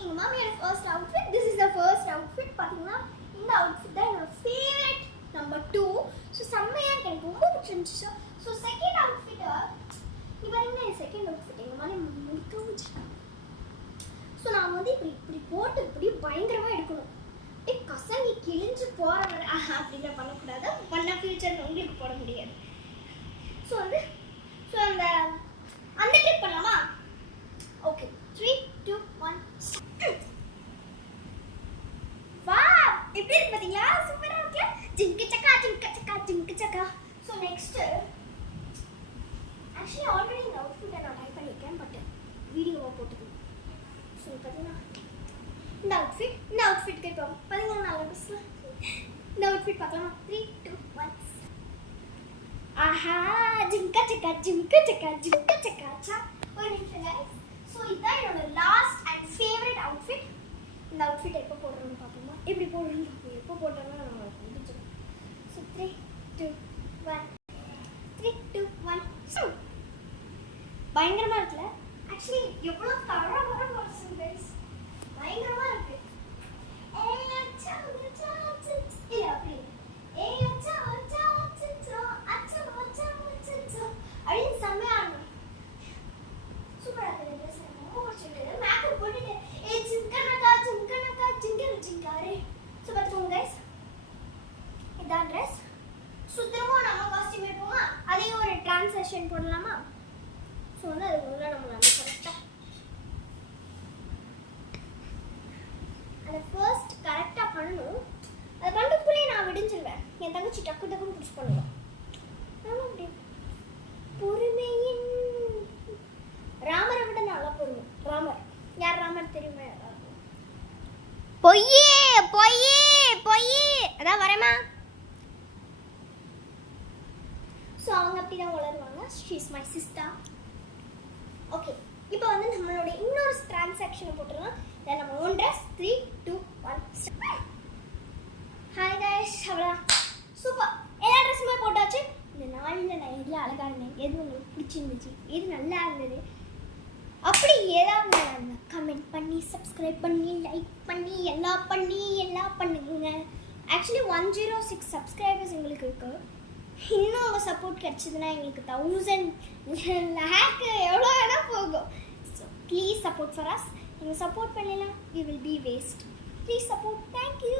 எங்க மாமியோட first outfit. This is the first outfit. பாத்தீங்கன்னா இந்த அவுட்ஃபிட் தான் என்னோட ஃபேவரட் நம்பர் 2. ஸோ செம்மையா எனக்கு ரொம்ப பிடிச்சிருந்துச்சு. ஸோ செகண்ட் அவுட்ஃபிட் நீ பாத்தீங்கன்னா செகண்ட் அவுட்ஃபிட் எங்க மாமி முடிக்க வச்சிருக்காங்க. ஸோ நான் வந்து இப்படி போட்டு இப்படி பயங்கரமா எடுக்கணும். கசங்கி கிழிஞ்சு போற வர அப்படின்னா பண்ணக்கூடாது. பண்ண ஃபியூச்சர் உங்களுக்கு போட முடியாது. ஸோ வந்து அந்த கிளிக் பண்ணலாமா? ஓகே 3 2 1 வா எப்படி இருக்கு பாத்தீங்களா? சூப்பரா இருக்கு. ஜிங்க சக்கா ஜிங்க சக்கா ஜிங்க சக்கா. ஸோ நெக்ஸ்ட் ஆக்சுவலி ஆல்ரெடி இந்த அவுட்ஃபிட்டை நான் ட்ரை பண்ணியிருக்கேன், பட் வீடியோவை போட்டுக்கணும். ஸோ பார்த்தீங்கன்னா இந்த அவுட்ஃபிட்க்கு இப்போ பார்த்தீங்கன்னா நல்லா பேசலாம். இந்த அவுட்ஃபிட் பார்க்கலாமா? 3 2 1 ஆஹா ஜிங்க சக்கா ஜிங்க சக்கா ஜிங்க சக்கா சா. ஒரு நிமிஷம் गाइस. ஸோ இதுதான் என்னோட லாஸ்ட் அண்ட் ஃபேவரட் அவுட்ஃபிட். இந்த அவுட்ஃபிட் எப்போ போடுறோம்னு பார்ப்போமா? எப்படி போடுறோம்னு பார்ப்போம். எப்போ போட்டோம்னா நம்மளுக்கு பிடிச்சிடும். ஸோ 3 2 1 3 2 1 பயங்கரமா இருக்குல்ல? ஆக்சுவலி எவ்வளோ தரமான பர்சன் गाइस. பயங்கரமா இருக்கு. ஏய் அச்சா அச்சா இல்ல அப்படி ஏய் அச்சா அச்சா அச்சா அச்சா அச்சா அச்சா அப்படி செம்மையா இருக்கு. சூப்பரா இருக்கு. ட்ரெஸ் ரொம்ப பிடிச்சிருக்கு. மேக்கப் போட்டுட்டு ஏய் ஜிங்கனகா ஜிங்கனகா ஜிங்கல் ஜிங்காரே. ஸோ பார்த்துக்கோங்க गाइस, இதான் ட்ரெஸ். ஸோ திரும்ப நம்ம காஸ்டியூம் எடுப்போமா? அதே ஒரு டிரான்சாக்ஷன் போடலாமா? ஸோ வந்து அது உள்ள நம்ம நல்லா கரெக்டாக அதை ஃபர்ஸ்ட் கரெக்டாக பண்ணணும். அதை பண்ணுறதுக்குள்ளே நான் விடிஞ்சிருவேன். என் தங்கச்சி டக்கு டக்குன்னு புடிச்சு பண்ணுவேன். நானும் அப்படி பொறுமையின் ராமரை விட நல்லா பொறுமை. ராமர் யார்? ராமர் தெரியுமா? பொய்யே பொய்யே பொய்யே அதான் வரேம்மா. ஸோ அவங்க அப்படி தான் வளருவாங்க. She is my sister. Okay, இப்போ வந்து நம்மளோட இன்னொரு டிரான்சாக்ஷனை போட்டுடலாம். தென் நம்ம ஓன் ட்ரெஸ் 3 2 1 ஹாய் गाइस. அவ்வளோதான். சூப்பர். எல்லா ட்ரெஸ்ஸுமே போட்டாச்சு. இந்த நாளில் நான் எதில் அழகாக இருந்தேன், எது உங்களுக்கு பிடிச்சிருந்துச்சு, எது நல்லா இருந்தது, அப்படி ஏதாவது கமெண்ட் பண்ணி சப்ஸ்கிரைப் பண்ணி லைக் பண்ணி எல்லாம் பண்ணுங்க. ஆக்சுவலி 106 சப்ஸ்கிரைபர்ஸ் எங்களுக்கு இருக்கு. இன்னும் உங்கள் சப்போர்ட் கிடச்சிதுன்னா எங்களுக்கு 1000 லேக் எவ்வளோ வேணால் போகும். So please support for us. நீங்கள் சப்போர்ட் பண்ணலாம், you will be waste. Please support. Thank you.